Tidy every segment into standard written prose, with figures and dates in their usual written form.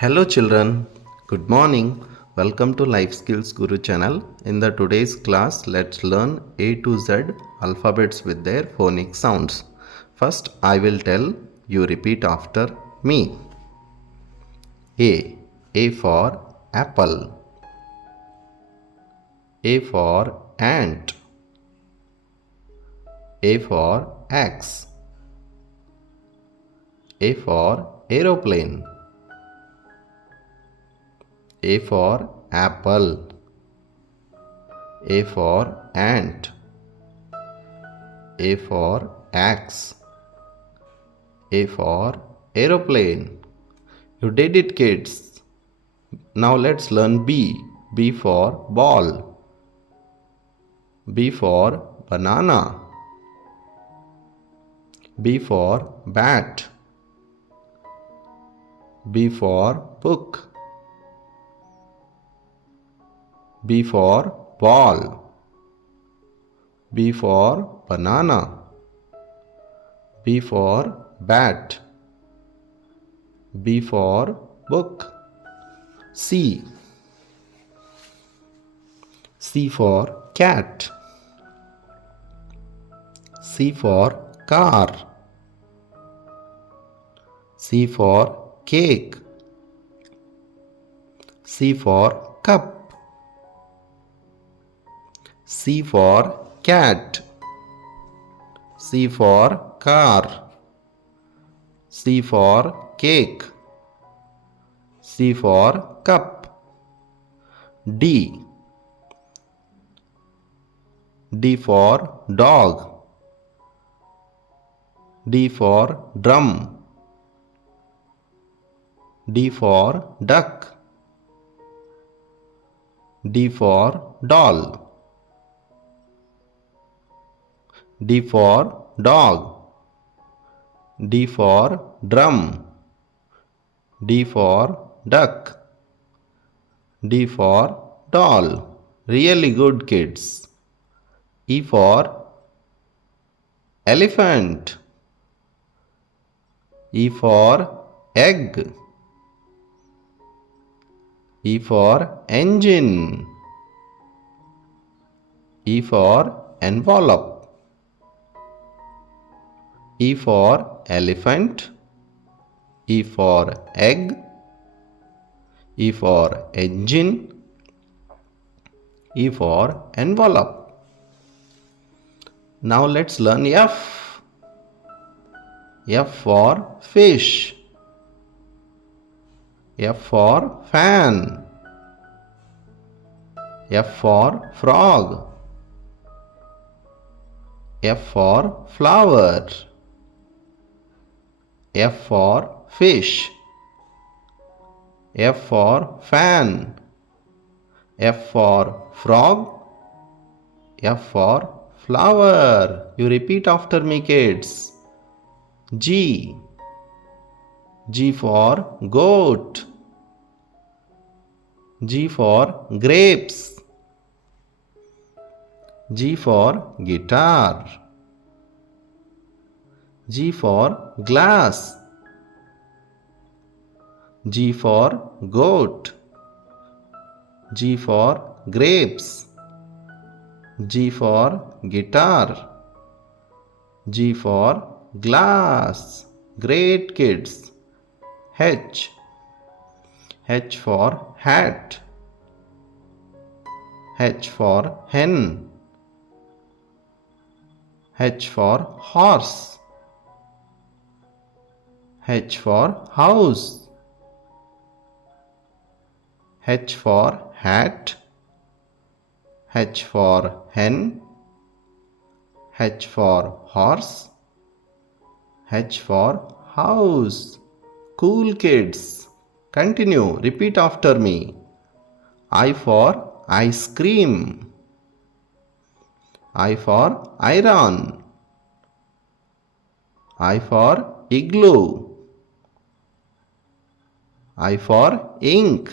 Hello children, good morning. Welcome to Life Skills Guru channel. In the today's class, let's learn A to Z alphabets with their phonic sounds. First, I will tell, you repeat after me. A. A for apple. A for ant. A for axe. A for aeroplane. A for apple. A for ant. A for axe. A for aeroplane. You did it, kids. Now let's learn B. B for ball. B for banana. B for bat. B for book. B for ball. B for banana. B for bat. B for book. C. C for cat. C for car. C for cake. C for cup. C for cat. C for car. C for cake. C for cup. D. D for dog. D for drum. D for duck. D for doll. D for dog. D for drum. D for duck. D for doll. Really good, kids. E for elephant. E for egg. E for engine. E for envelope. E for elephant. E for egg. E for engine. E for envelope. Now let's learn F. F for fish. F for fan. F for frog. F for flower. F for fish. F for fan. F for frog. F for flower. You repeat after me, kids. G. G for goat. G for grapes. G for guitar. G for glass. G for goat. G for grapes. G for guitar. G for glass. Great, kids. H. H for hat. H for hen. H for horse. H for house. H for hat. H for hen. H for horse. H for house. Cool, kids. Continue. Repeat after me. I for ice cream. I for iron. I for igloo. I for ink.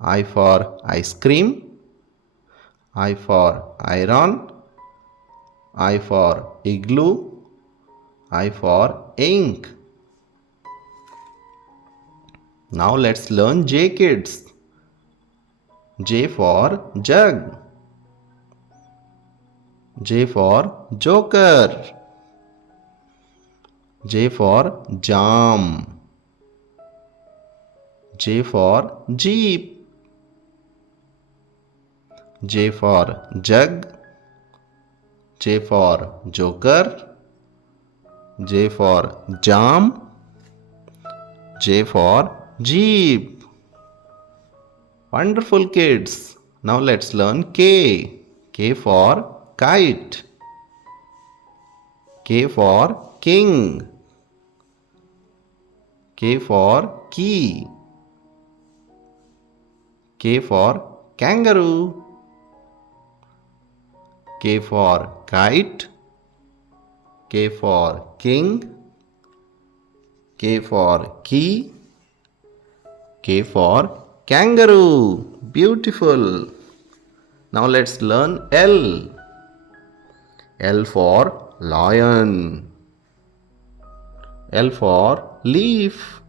I for ice cream. I for iron. I for igloo. I for ink. Now let's learn J kids. J for jug. J for joker. J for jam. J for jeep. J for jug. J for joker. J for jam. J for jeep. Wonderful kids. Now let's learn K. K for kite. K for king. K for key. K for kangaroo. K for kite. K for king. K for key. K for kangaroo. Beautiful. Now let's learn L. L for lion. L for leaf.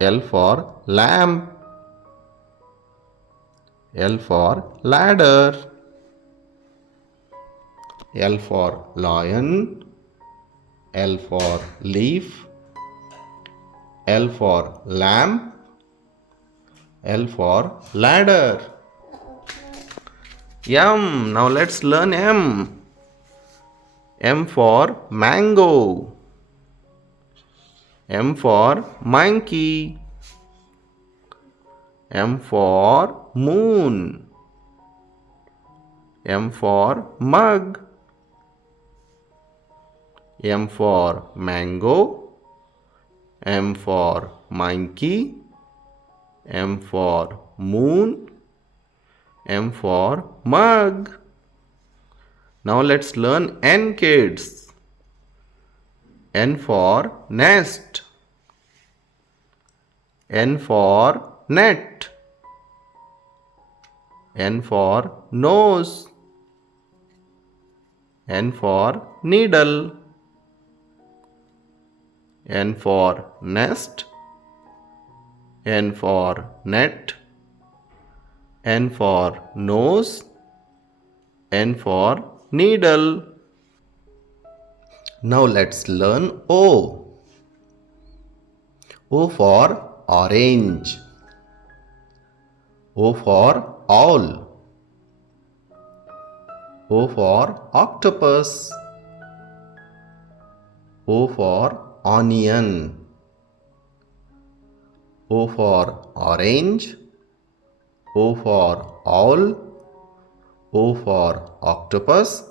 L for lamp. L for ladder. L for lion. L for leaf. L for lamp. L for ladder. Yum. Now let's learn M. M for mango. M for monkey. M for moon. M for mug. M for mango. M for monkey. M for moon. M for mug. Now let's learn N kids. N for nest. N for net. N for nose. N for needle. N for nest. N for net. N for nose. N for needle. Now let's learn O. O for orange. O for owl. O for octopus. O for onion. O for orange. O for owl. O for octopus.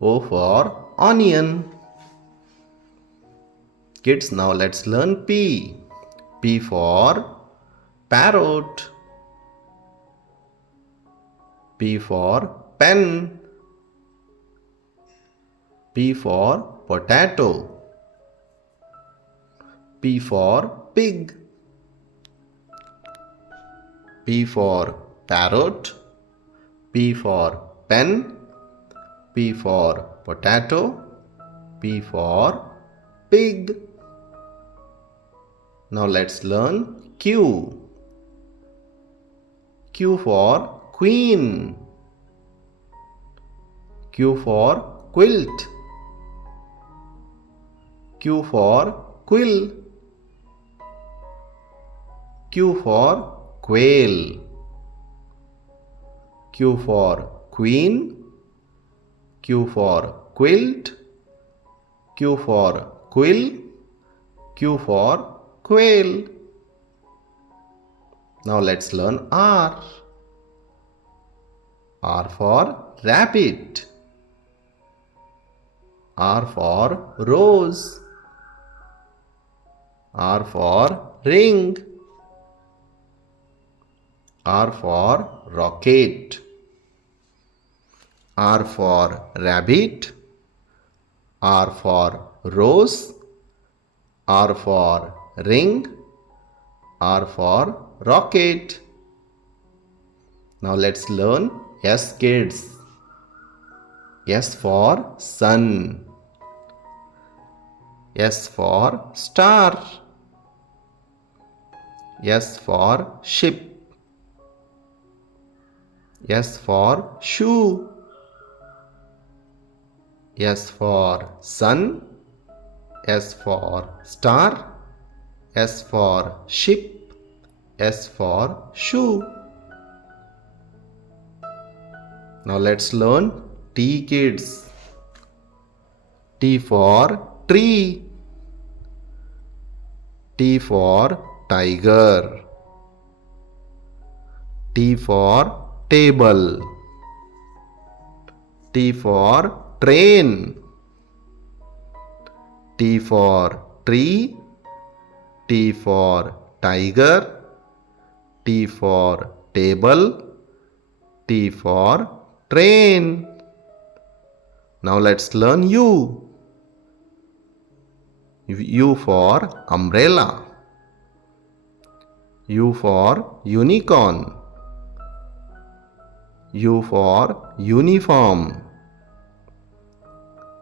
O for onion. Kids, now let's learn P. P for parrot. P for pen. P for potato. P for pig. P for parrot. P for pen. P for potato. P for pig. Now let's learn Q. Q for queen. Q for quilt. Q for quill. Q for quail. Q for queen. Q for quilt. Q for quill. Q for quail. Now let's learn R. R for rabbit. R for rose. R for ring. R for rocket. R for rabbit. R for rose. R for ring. R for rocket. Now let's learn S kids. S for sun. S for star. S for ship. S for shoe. S for sun. S for star. S for ship. S for shoe. Now let's learn T, kids. T for tree. T for tiger. T for table. T for train. T for tree. T for tiger. T for table. T for train. Now let's learn U. U for umbrella. U for unicorn. U for uniform.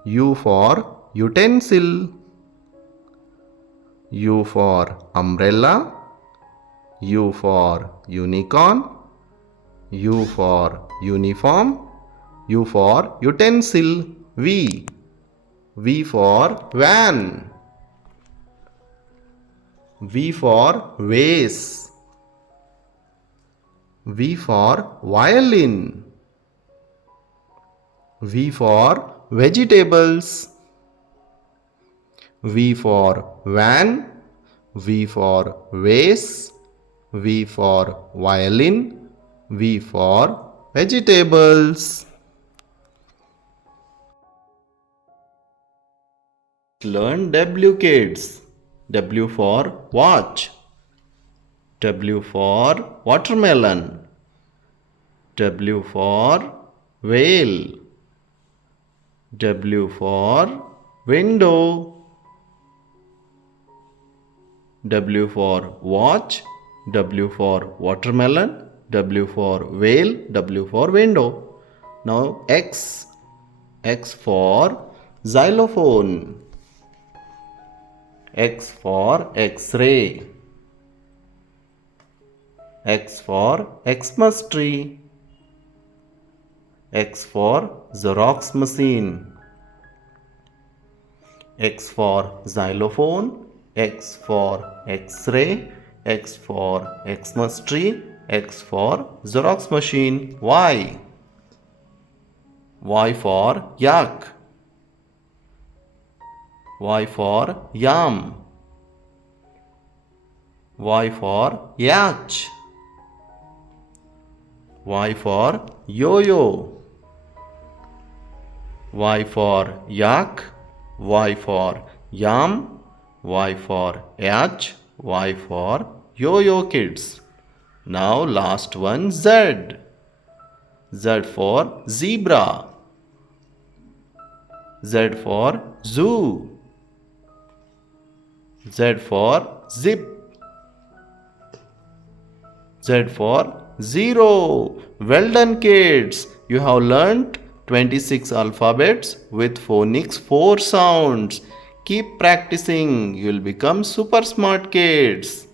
U for utensil. U for umbrella. U for unicorn. U for uniform. U for utensil. V. V for van. V for vase. V for violin. V for vegetables. V for van. V for vase. V for violin. V for vegetables. Learn W, kids. W for watch. W for watermelon. W for whale. W for window. W for watch. W for watermelon. W for whale. W for window. Now X. X for xylophone. X for X-ray. X for Xmas tree. X for Xerox machine. X for xylophone. X for X-ray. X for Xmas tree. X for Xerox machine. Y. Y for yak. Y for yam. Y for yacht. Y for yo-yo. Y for yak. Y for yam. Y for yacht. Y for yo-yo, kids. Now last one, Z. Z for zebra. Z for zoo. Z for zip. Z for zero. Well done, kids. You have learnt 26 alphabets with phonics 4 sounds. Keep practicing. You will become super smart, kids.